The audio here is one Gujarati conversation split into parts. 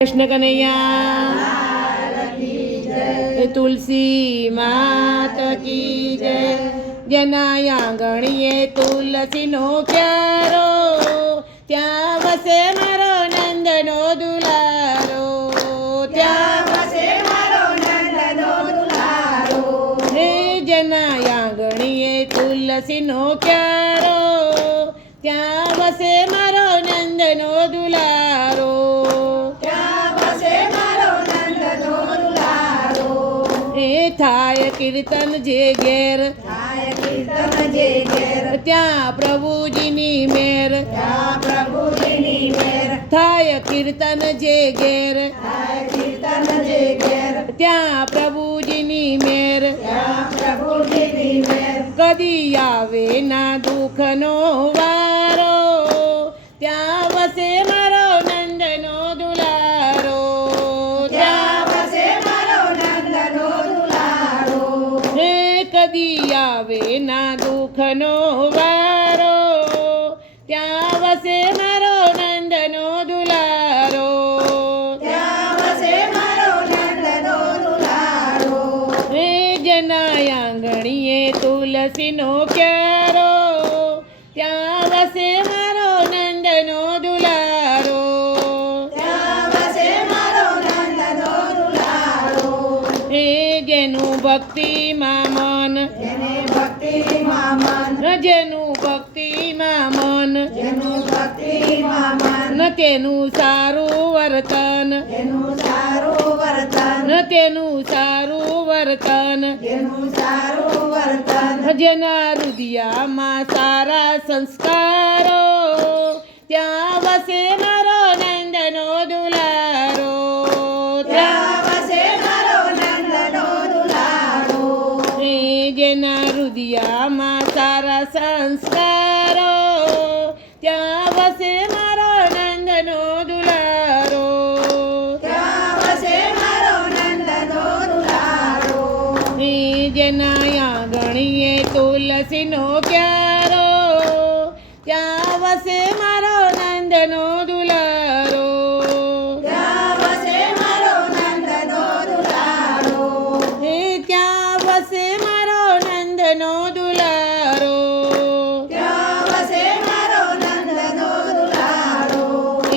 कृष्ण कन्हैया तुलसी मात की जय। જેના આંગણીએ તુલસીનો ક્યારો, ત્યાં વસે મારો નંદનો દુલારો, ત્યાં વસે મારો નંદનો દુલારો. હે જેના આંગણીએ તુલસીનો ક્યારો, ત્યાં વસે મારો નંદનો દુલારો. થાય કીર્તન જે ઘેર, થાય કીર્તન જે ઘેર, ત્યાં પ્રભુજીની મેર, ત્યાં પ્રભુજીની મેર. થાય કીર્તન જે ઘેર, થાય કીર્તન જે ઘેર, ત્યાં પ્રભુજીની મેર. ત્યાં પ્રભુજીની મેર. કદી આવે ના દુઃખનો વારો, ત્યાં વસે મારો નંદનો દુલારો, ત્યાં વસે મારો નંદનો દુલારો. હે કદી આવે ના દુઃખનો વારો, ત્યાં વસે મારો નંદનો દુલારો. ત્યાં વસે મારો નંદનો દુલારો. હે જેના આંગણીએ તુલસીનો ક્યારો, ત્યાં વસે મારો નંદનો દુલારો. ત્યાં વસે મારો નંદનો દુલારો. હે જેનું ભક્તિમાં મન, જેને ભક્તિમાં મન, જેનું ભક્તિમાં મન, જેનું ભક્તિમાં મન, તેનું સારું વર્તન, જેનું સારું વર્તન, તેનું સારું વર્તન. જેનું સારું વર્તન. જેના હૃદયમાં સારા સંસ્કારો, ત્યાં વસે મારો નંદનો દુલારો, ત્યાં વસે મારો નંદનો દુલારો. હે જેના હૃદયમાં સારા સંસ્કારો, ત્યાં વસે મારો નંદનો દુલારો. ત્યાં વસે મારો નંદનો દુલારો. હે જેના આંગણીએ તુલસીનો ક્યારો, ત્યાં વસે મારો નંદનો દુલારો. ત્યાં વસે મારો નંદનો દુલારો. હે ત્યાં વસે મારો નંદનો દુલારો. ત્યાં વસે મારો નંદનો દુલારો.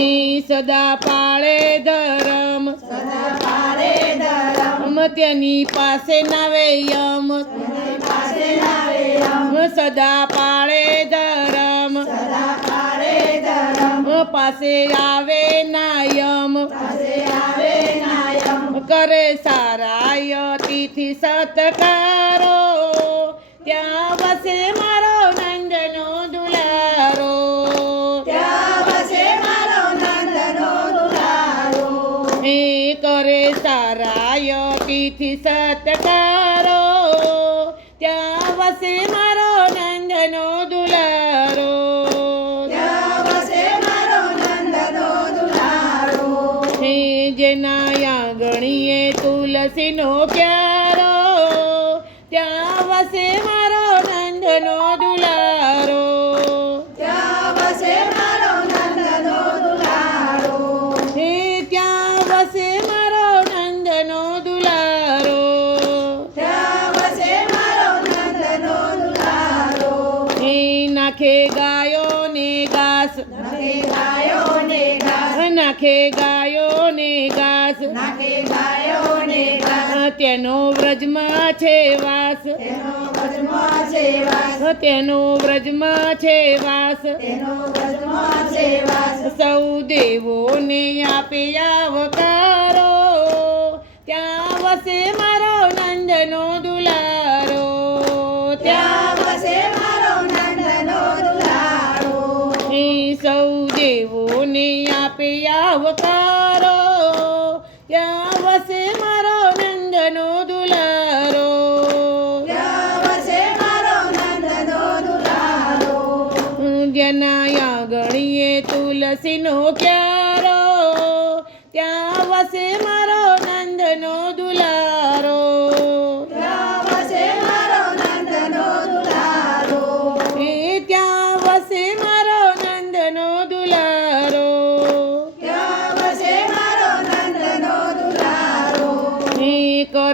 એ સદા પાળે ધરમ, સદા પાળે ધરમ, તેની પાસે નાવે યમ. તેની પાસે આવે યમ. સદા પાળે ધરમ, સદા પાળે ધરમ, પાસે આવે ના યમ. પાસે આવે નાયમ. કરે સારા અતિથિ સત્કારો, ત્યાં વસે મારો નંદનો દુલારો. ત્યાં વસે મારો નંદનો દુલારો. એ કરે સારા અતિથિ સત્કારો, ત્યાં વસે મારો નંદનો દુલારો. ત્યાં વસે મારો નંદનો દુલારો. હે જેના આંગણીએ તુલસીનો ક્યારો, ત્યાં વસે મારો નંદનો દુલારો. ત્યાં વસે મારો નંદનો દુલારો. હે ત્યાં વસે મારો નંદનો દુલારો. ત્યાં વસે મારો નંદનો દુલારો. હે નાખે ગાયો ને ઘાસ, નાખે ગાયો ને ઘાસ, નાખે ગાયો ને ઘાસ. નાખે ગાયો ને ઘાસ. તેનો વ્રજમાં છે વાસ, તેનો વ્રજમાં છે વાસ, તેનો વ્રજમાં છે વાસ. તેનો વ્રજમાં છે વાસ. સૌ દેવોને આપે આવકારો, ત્યાં વસે મારો નંદનો દુલારો. ત્યાં વસે મારો નંદનો દુલારો. હે સૌ દેવોને આપે આવકારો, ત્યાં વસે મારો નંદનો દુલારો. ત્યાં વસે મારો નંદનો દુલારો. જેના આંગણીએ તુલસીનો ક્યારો, ત્યાં વસે મારો નંદનો દુલારો. ત્યાં વસે મારો નંદનો દુલારો. એ ત્યાં વસે મારો નંદનો દુલારો. ત્યાં વસે મારો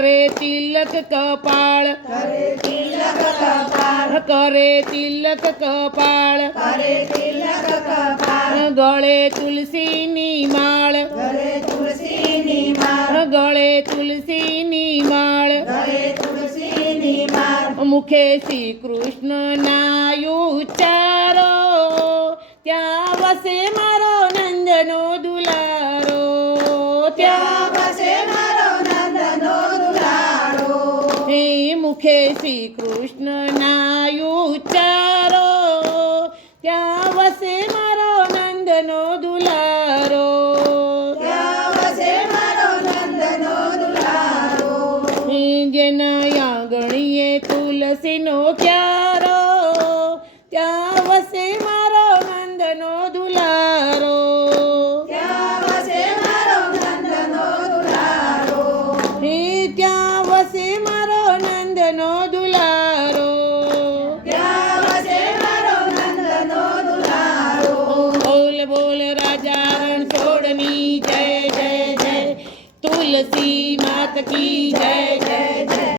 કરે તિલક કપાળ કરે તિલક કપાળ કરે તિલક કપાળ કરે તિલક કપાળ ગળે તુલસીની માળ ગળે તુલસીની માળ ગળે તુલસીની માળ ગળે તુલસીની માળ મુખે શ્રી કૃષ્ણના ઉચ્ચારો ત્યાં વસે મારો નંદનો દુલારો ત્યાં વસે મારો નંદનો દુલારો હે મુખે શ્રી કૃષ્ણના ઉચ્ચારો ત્યાં વસે મારો નંદનો દુલારો ત્યાં વસે મારો નંદનો દુલારો હે જેના આંગણીએ તુલસીનો ક્યારો ત્યાં વસે મારો નંદનો દુલારો ત્યાં વસે મારો નંદનો દુલારો હે ત્યાં વસે મારો નંદનો દુલારો ત્યાં વસે મારો નંદનો દુલારો બોલ બોલ રાજા રણછોડની જય જય જય તુલસી માત કી જય